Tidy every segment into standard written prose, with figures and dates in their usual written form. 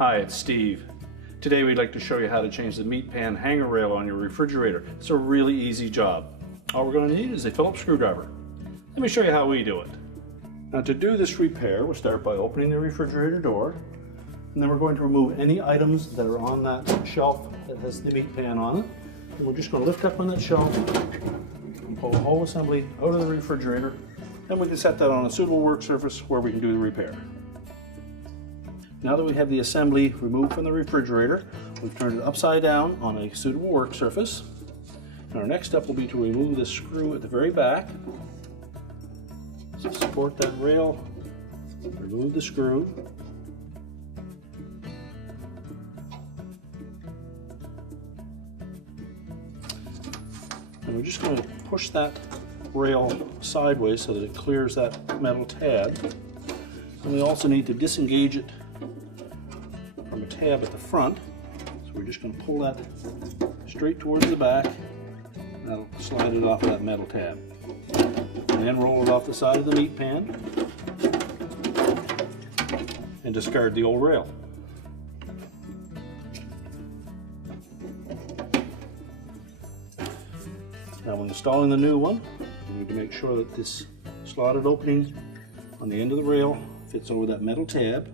Hi, it's Steve. Today we'd like to show you how to change the meat pan hanger rail on your refrigerator. It's a really easy job. All we're going to need is a Phillips screwdriver. Let me show you how we do it. Now to do this repair, we'll start by opening the refrigerator door, and then we're going to remove any items that are on that shelf that has the meat pan on it. And we're just going to lift up on that shelf and pull the whole assembly out of the refrigerator. Then we can set that on a suitable work surface where we can do the repair. Now that we have the assembly removed from the refrigerator, we've turned it upside down on a suitable work surface. And our next step will be to remove this screw at the very back. So support that rail, remove the screw. And we're just going to push that rail sideways so that it clears that metal tab. And we also need to disengage it from a tab at the front. So we're just going to pull that straight towards the back, and that'll slide it off that metal tab. And then roll it off the side of the meat pan and discard the old rail. Now when installing the new one, we need to make sure that this slotted opening on the end of the rail fits over that metal tab.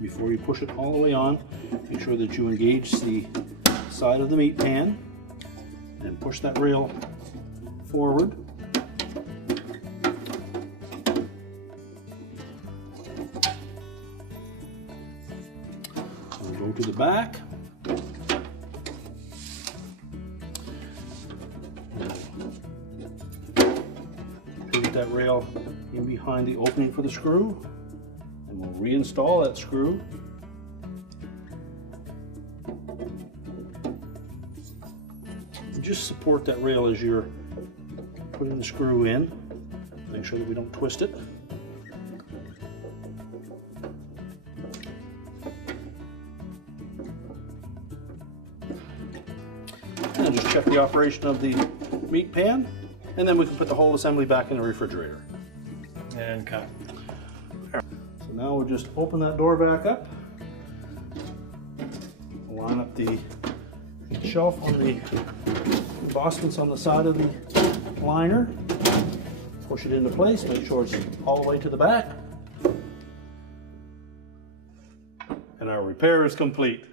Before you push it all the way on, make sure that you engage the side of the meat pan and push that rail forward. We'll go to the back. Put that rail in behind the opening for the screw. And we'll reinstall that screw. And just support that rail as you're putting the screw in. Make sure that we don't twist it. And then just check the operation of the meat pan, and then we can put the whole assembly back in the refrigerator. And cut. So now we'll just open that door back up, line up the shelf on the embossments on the side of the liner, push it into place, make sure it's all the way to the back, and our repair is complete.